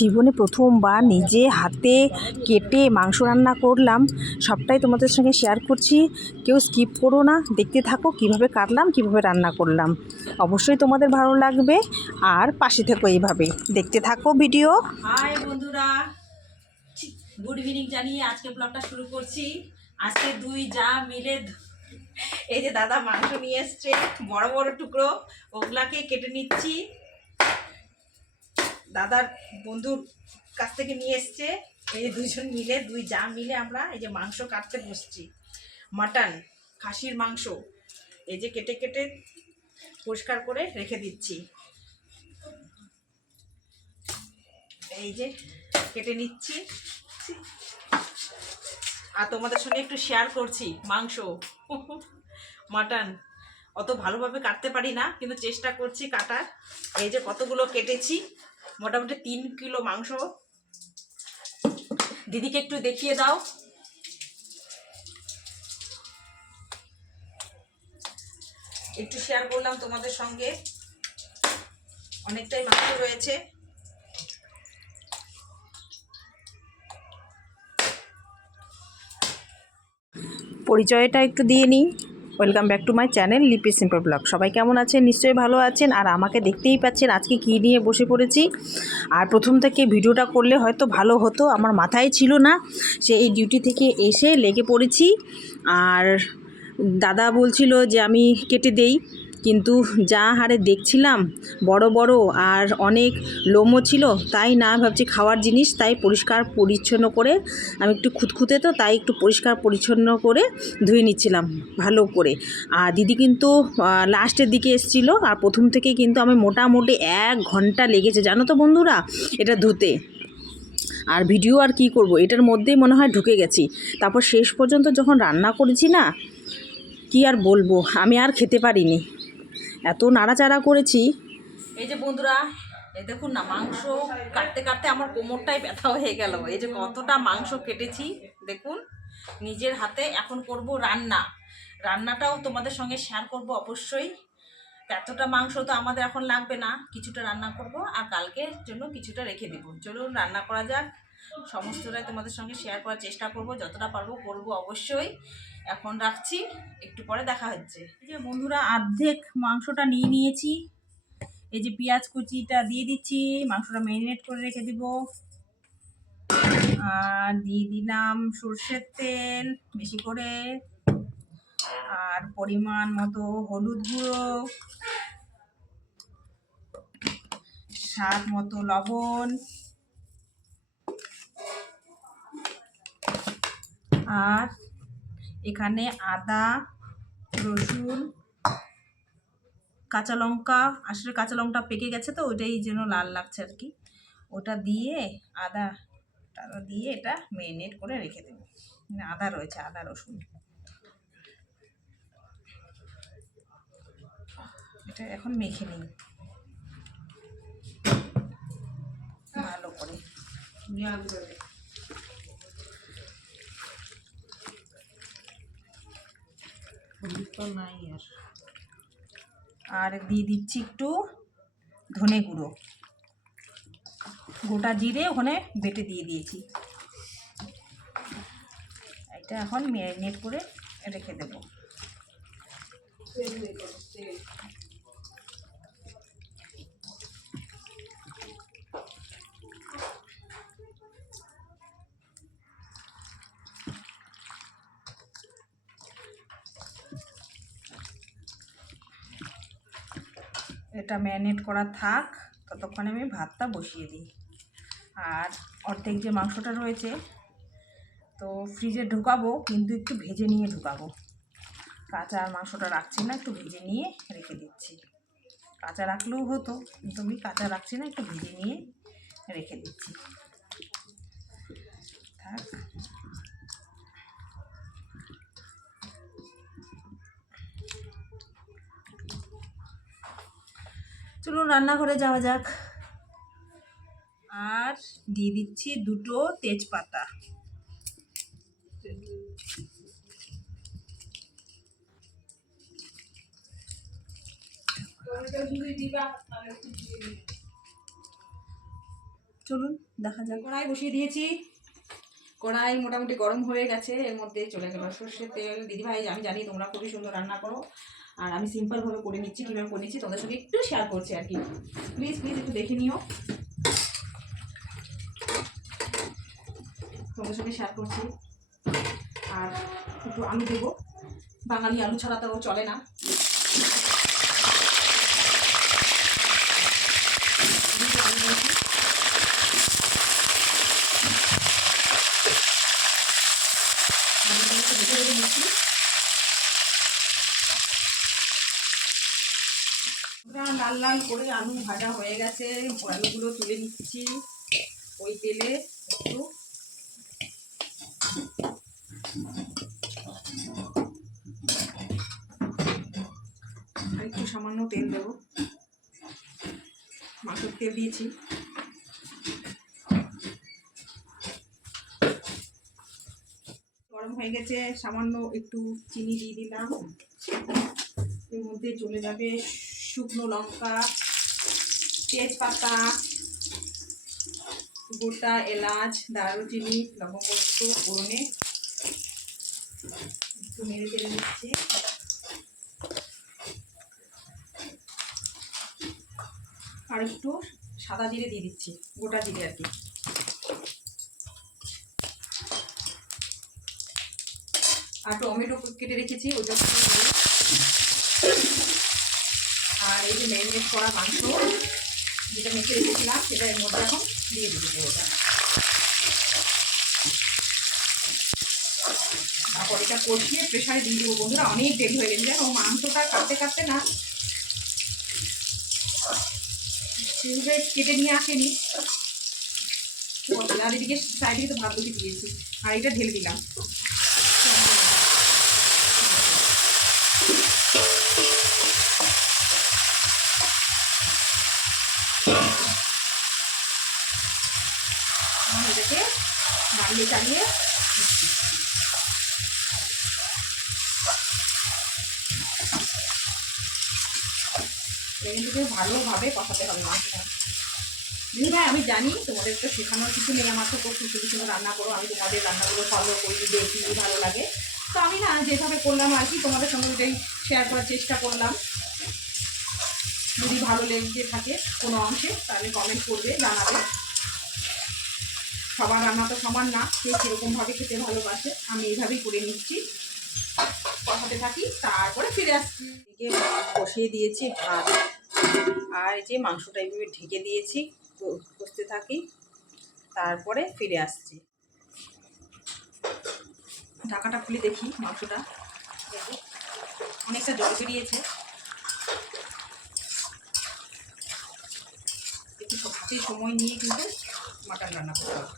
জীবনে প্রথমবার নিজে হাতে কেটে মাংস রান্না করলাম, সবটাই তোমাদের সঙ্গে শেয়ার করছি। কেউ স্কিপ করো না, দেখতে থাকো কিভাবে কাটলাম, কিভাবে রান্না করলাম। অবশ্যই তোমাদের ভালো লাগবে, আর পাশে থেকো, এইভাবে দেখতে থাকো ভিডিও। হাই বন্ধুরা, গুড ইভিনিং জানিয়ে আজকে ব্লগটা শুরু করছি। আজকে দুই যা মিলে এই যে দাদা মাংস নিয়ে এসছে, বড় বড় টুকরো, ওগুলাকে কেটে নিচ্ছি। দাদার বন্ধুর কাছ থেকে নিয়ে এসছে। এই যে দুইজন মিলে, দুই যা মিলে আমরা এই যে মাংস কাটতে বসছি। মাটন, খাসির মাংস এই যে কেটে কেটে পরিষ্কার করে রেখে দিচ্ছি। এই যে কেটে নিচ্ছি আর তোমাদের সঙ্গে একটু শেয়ার করছি। মাংস মাটন অত ভালোভাবে কাটতে পারি না, কিন্তু চেষ্টা করছি কাটার। এই যে কতগুলো কেটেছি, মোটামুটি 3 কিলো মাংস। দিদিকে একটু দেখিয়ে দাও। একটু শেয়ার করলাম তোমাদের সঙ্গে, অনেকটাই মাংস রয়েছে। পরিচয়টা একটু দিয়ে নিই। Welcome back to my channel লিপি সিম্পল ব্লগ। সবাই কেমন আছেন? নিশ্চয়ই ভালো আছেন। আর আমাকে দেখতেই পাচ্ছেন আজকে কী নিয়ে বসে পড়েছি। আর প্রথম থেকে ভিডিওটা করলে হয়তো ভালো হতো, আমার মাথায় ছিল না। এই ডিউটি থেকে এসে লেগে পড়েছি। আর দাদা বলছিল যে আমি কেটে দেই, কিন্তু যা হারে দেখছিলাম বড় বড় আর অনেক লোমও ছিল, তাই না ভাবছি খাওয়ার জিনিস, তাই পরিষ্কার পরিচ্ছন্ন করে, আমি একটু খুঁতখুঁতে তো, তাই একটু পরিষ্কার পরিচ্ছন্ন করে ধুয়ে নিচ্ছিলাম ভালো করে। আর দিদি কিন্তু লাস্টের দিকে এসেছিলো, আর প্রথম থেকেই কিন্তু আমি মোটামুটি 1 ঘন্টা লেগেছে জানো তো বন্ধুরা এটা ধুতে। আর ভিডিও আর কি করব, এটার মধ্যেই মনে হয় ঢুকে গেছি। তারপর শেষ পর্যন্ত যখন রান্না করেছি না, কি আর বলবো, আমি আর খেতে পারিনি, এত নাড়াচাড়া করেছি। এই যে বন্ধুরা, এই দেখুন না, মাংস কাটতে কাটতে আমার কোমরটাই ব্যথা হয়ে গেল। এই যে কতটা মাংস কেটেছি দেখুন নিজের হাতে। এখন করব রান্না, রান্নাটাও তোমাদের সঙ্গে শেয়ার করব অবশ্যই। এতটা মাংস তো আমাদের এখন লাগবে না, কিছুটা রান্না করব আর কালকের জন্য কিছুটা রেখে দেবো। চলুন রান্না করা যাক। সমস্তটাই তোমাদের সঙ্গে শেয়ার করার চেষ্টা করব, যতটা পারবো করব অবশ্যই। এখন রাখছি, একটু পরে দেখা হচ্ছে। এই যে বন্ধুরা, অর্ধেক মাংসটা নিয়ে নিয়েছি। এই যে পেঁয়াজ কুচিটা দিয়ে দিচ্ছি, মাংসটা ম্যারিনেট করে রেখে দিব। আর দিয়ে দিলাম সর্ষের তেল বেশি করে, আর পরিমাণ মতো হলুদ গুঁড়ো, স্বাদ মতো লবণ, আর এখানে আদা, রসুন, কাঁচা লঙ্কা। আসলে কাঁচা লঙ্কা পেকে গেছে তো ওইটাই যেন লাল লাগছে আর কি। ওটা দিয়ে আদা দিয়ে এটা ম্যারিনেট করে রেখে দেবো। আদা রয়েছে, আদা রসুন, এটা এখন মেখে নিই ভালো করে। আর দিয়ে দিচ্ছি একটু ধনে গুঁড়ো, গোটা জিরে ওখানে বেটে দিয়ে দিয়েছি। এটা এখন ম্যারিনেট করে রেখে দেবো। এটা ম্যারিনেট করা থাক, ততক্ষণে আমি ভাতটা বসিয়ে দিই। আর অর্ধেক যে মাংসটা রয়েছে তো ফ্রিজে ঢুকাবো, কিন্তু একটু ভেজে নিয়ে ঢুকাবো। কাঁচা মাংসটা রাখছি না, একটু ভেজে নিয়ে রেখে দিচ্ছি। কাঁচা রাখলেও হতো, কিন্তু আমি কাঁচা রাখছি না, একটু ভেজে নিয়ে রেখে দিচ্ছি। থাক। চলুন রান্নাঘরে যাওয়া যাক। আর দিয়ে দিচ্ছি 2টো তেজপাতা। চলুন দেখা যাক। কড়াই বসিয়ে দিয়েছি, কড়াই মোটামুটি গরম হয়ে গেছে, এর মধ্যে চলে গেল সর্ষের তেল। দিদিভাই আমি জানি তোমরা খুবই সুন্দর রান্না করো, আর আমি সিম্পলভাবে করে নিচ্ছি, কীভাবে করে নিচ্ছি তোমাদের সঙ্গে একটু শেয়ার করছি আর কি। প্লিজ প্লিজ একটু দেখে নিও, তোমাদের সঙ্গে শেয়ার করছি। আর একটু আলু দেবো, বাঙালি আলু ছাড়া তো চলে না। আলু দিয়েছি, লাল লাল করে আলু ভাজা হয়ে গেছে, আলুগুলো তুলে নিচ্ছি ওই তেলে। একটু সামান্য তেল দেবো, মাছের তেল দিয়েছি। গরম হয়ে গেছে, সামান্য একটু চিনি দিয়ে দিলাম। এর মধ্যে চলে যাবে শুকনো লঙ্কা, তেজপাতা, গোটা এলাচ, দারুচিনি, লবঙ্গ ফোড়নে একটু নেড়ে চেড়ে দিচ্ছি। আর একটু সাদা জিরে দিয়ে দিচ্ছি, গোটা জিরে আর কি। আর টমেটো কেটে রেখেছি ওটা। আর এই যে ম্যারিনেট করা মাংস যেটা মেখে রেখেছিলাম সেটা এর মধ্যে এখন দিয়ে দিচ্ছি ওটা। তারপর এটা কষিয়ে প্রেশারে দিয়ে দেবো। বন্ধুরা অনেক দেরি হয়ে গেছে, ও মাংসটা কাটতে কাটতে না সেভাবে কেটে নিয়ে আসেনি। আর এদিকে সাইডে তো ভাত বসিয়ে দিয়েছি, আর এটা ঢেলে দিলাম। এটাকে নাড়িয়ে চালিয়ে দিচ্ছি। এগুলোকে ভালোভাবে কষাতে হবে মাংসটা। দিদি ভাই আমি জানি তোমাদের তো শেখানোর কিছু নেই, আমার তো খুব কিছু কিছু রান্না করো, আমি তোমাদের রান্নাগুলো ফলো করি, দেখি, ভালো লাগে। তো আমি না যেভাবে করলাম আর কি তোমাদের সঙ্গে ওটাই শেয়ার করার চেষ্টা করলাম। যদি ভালো লেগে থাকে কোনো অংশে তাহলে কমেন্ট করবে, জানাবে। সবার রান্না তো সমান না, কে কীরকমভাবে খেতে ভালোবাসে, আমি এইভাবেই করে নিচ্ছি। কষাতে থাকি, তারপরে ফিরে আসছি। এদিকে কষিয়ে দিয়েছি ভাত, আর এই যে মাংসটা এইভাবে ঢেকে দিয়েছি, কষতে থাকি, তারপরে ফিরে আসছি। ঢাকাটা খুলে দেখি মাংসটা, দেখো অনেকটা জল বেরিয়েছে। একটু হাতে সময় নিয়ে কিন্তু মাটন রান্না করতে হবে।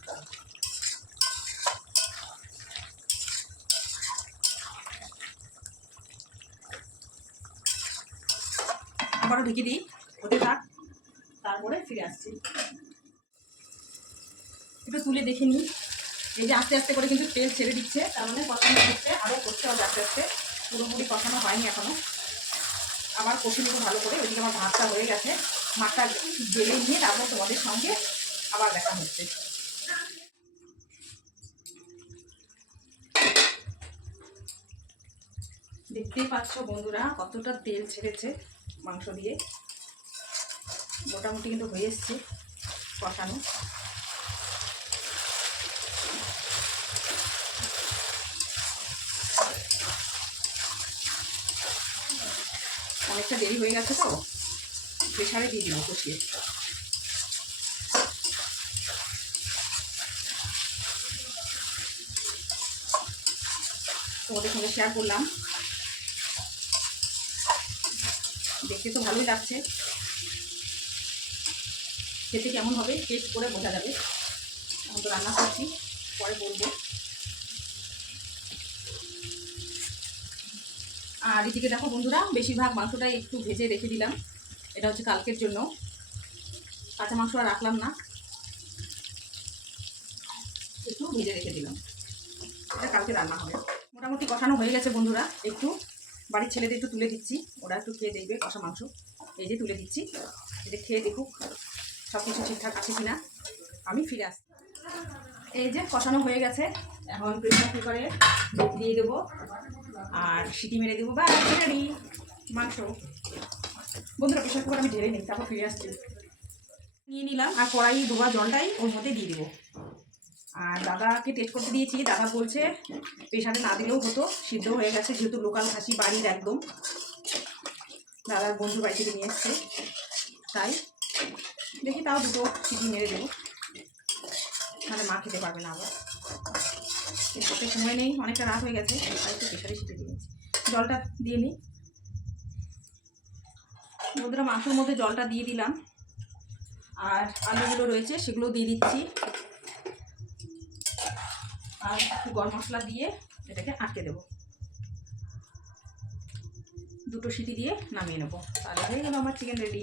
আবারও ঢেকে দিই, হতে থাক, তারপরে ফিরে আসছি। একটু তুলে দেখে নিই, এই যে আস্তে আস্তে করে কিন্তু তেল ছেড়ে দিচ্ছে, তার মানে কষানো হচ্ছে, আরও করতে হবে আস্তে আস্তে, পুরোপুরি কষানো হয়নি এখনো। আবার কষে নেবো ভালো করে। ওইদিকে আমার ভাতটা হয়ে গেছে, মাছটা জেলে নিয়ে তারপর তোমাদের সঙ্গে আবার দেখা হচ্ছে। দেখতেই পাচ্ছ বন্ধুরা কতটা তেল ছেড়েছে মাংস দিয়ে, মোটামুটি কিন্তু হয়ে এসছে কষানো। অনেকটা দেরি হয়ে গেছে তো প্রেশারে দিয়ে দিব কষিয়ে। তোমাদের সঙ্গে শেয়ার করলাম, দেখতে তো ভালোই লাগছে, খেতে কেমন হবে টেস্ট করে বোঝা যাবে। এখন তো রান্না করছি, পরে বলবো। আর এদিকে দেখো বন্ধুরা, বেশিরভাগ মাংসটাই একটু ভেজে রেখে দিলাম, এটা হচ্ছে কালকের জন্য। কাঁচা মাংস আর রাখলাম না, একটু ভেজে রেখে দিলাম, এটা কালকে রান্না হবে। মোটামুটি কষানো হয়ে গেছে বন্ধুরা, একটু বাড়ির ছেলেদের একটু তুলে দিচ্ছি, ওরা একটু খেয়ে দেখবে কষা মাংস। এই যে তুলে দিচ্ছি, এটা খেয়ে দেখুক সব কিছু ঠিকঠাক আছে কিনা। আমি ফিরে আসছি। এই যে কষানো হয়ে গেছে, এখন প্রেসার কুকারে দিয়ে দেবো আর সিটি মেরে দেবো, বা রেডি মাংস। বন্ধুরা প্রেসার কুকার আমি ঢেলে নিই, তারপর ফিরে আসছি। নিয়ে নিলাম আর কড়াই ধোয়া জলটাই ওর মধ্যে দিয়ে দেবো। আর দাদাকে টেস্ট করতে দিয়েছি, দাদা বলছে প্রেসারে না দিলেও হতো, সিদ্ধ হয়ে গেছে, যেহেতু লোকাল খাসি বাড়ির একদম, দাদার বন্ধু বাড়ি থেকে নিয়ে এসছে, তাই দেখি তাও দুটো সিটি মেরে দেবো, তাহলে মা খেতে পারবে না আবার। এরপরে সময় নেই, অনেকটা রাত হয়ে গেছে, তাই একটু প্রেসারে সিটি দিয়েছি। জলটা দিয়ে নিই বন্ধুরা, মাংসের মধ্যে জলটা দিয়ে দিলাম আর আলুগুলো রয়েছে সেগুলো দিয়ে দিচ্ছি, আর একটু গরম মশলা দিয়ে এটাকে আটকে দেবো। দুটো সিটি দিয়ে নামিয়ে নেবো, তাহলে হয়ে গেল আমার চিকেন রেডি।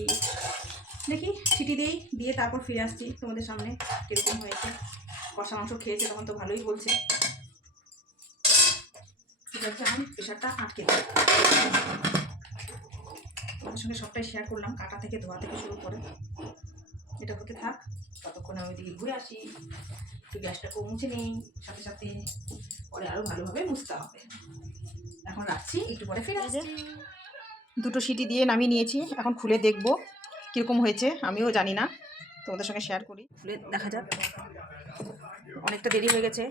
দেখি সিটি দিয়ে তারপর ফিরে আসছি তোমাদের সামনে কীরকম হয়েছে। কষা মাংস খেয়েছে তখন তো ভালোই বলছে। ঠিক আছে, এখন প্রেশারটা আটকে দিই। তোমাদের সঙ্গে সবটাই শেয়ার করলাম, কাটা থেকে ধোয়া থেকে শুরু করে। এটা হতে থাক, ততক্ষণে আমি দিকে ঘুরে আসি, একটু গ্যাসটাকেও মুছে নেই, সাথে সাথে পরে আরও ভালোভাবে মুছতে হবে। এখন রাখছি, একটু পরে ফিরে আসছি। দুটো সিটি দিয়ে নামিয়ে নিয়েছি, এখন খুলে দেখবো কীরকম হয়েছে, আমিও জানি না, তোমাদের সঙ্গে শেয়ার করি। খুলে দেখা যাক, অনেকটা দেরি হয়ে গেছে।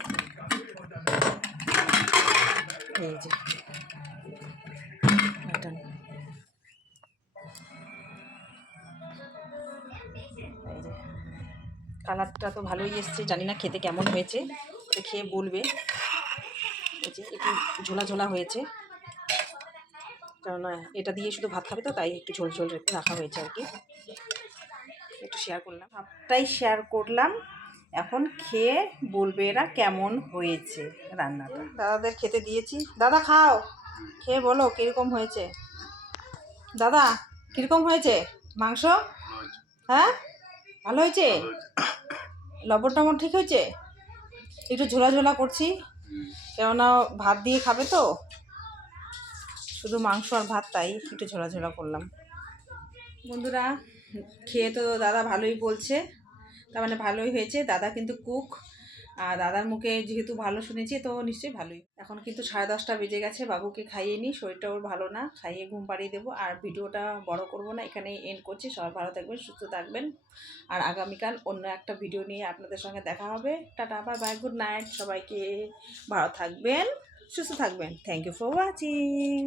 এই যে মাটন, এই যে কালারটা তো ভালোই এসছে, জানি না খেতে কেমন হয়েছে, খেয়ে বলবে। এই যে একটু ঝোলা ঝোলা হয়েছে, কারণ এটা দিয়ে শুধু ভাত খাবে তো, তাই একটু ঝোল ঝোল রেখে রাখা হয়েছে আর কি। একটু শেয়ার করলাম, সবটাই শেয়ার করলাম। এখন খেয়ে বলবে এরা কেমন হয়েছে রান্নাটা। দাদাদের খেতে দিয়েছি, দাদা খাও, খেয়ে বলো কীরকম হয়েছে। দাদা কীরকম হয়েছে মাংস? হ্যাঁ ভালো হয়েছে, লবণ টবণ ঠিক হয়েছে। একটু ঝোলা ঝোলা করছি, কেননা ভাত দিয়ে খাবে তো, শুধু মাংস আর ভাত, তাই একটু ঝোলা ঝোলা করলাম। বন্ধুরা খেয়ে তো দাদা ভালোই বলছে, তার মানে ভালোই হয়েছে। দাদা কিন্তু কুক, আর দাদার মুখে যেহেতু ভালো শুনেছি তো নিশ্চয়ই ভালোই। এখন কিন্তু 10:30 বেজে গেছে, বাবুকে খাইয়ে নিই, শরীরটা ওর ভালো না, খাইয়ে ঘুম পাড়িয়ে দেবো। আর ভিডিওটা বড় করব না, এখানেই এন্ড করছি। সবাই ভালো থাকবেন, সুস্থ থাকবেন, আর আগামীকাল অন্য একটা ভিডিও নিয়ে আপনাদের সঙ্গে দেখা হবে। Tata, bye bye, good night সবাইকে, ভালো থাকবেন, সুস্থ থাকবেন। Thank you for watching.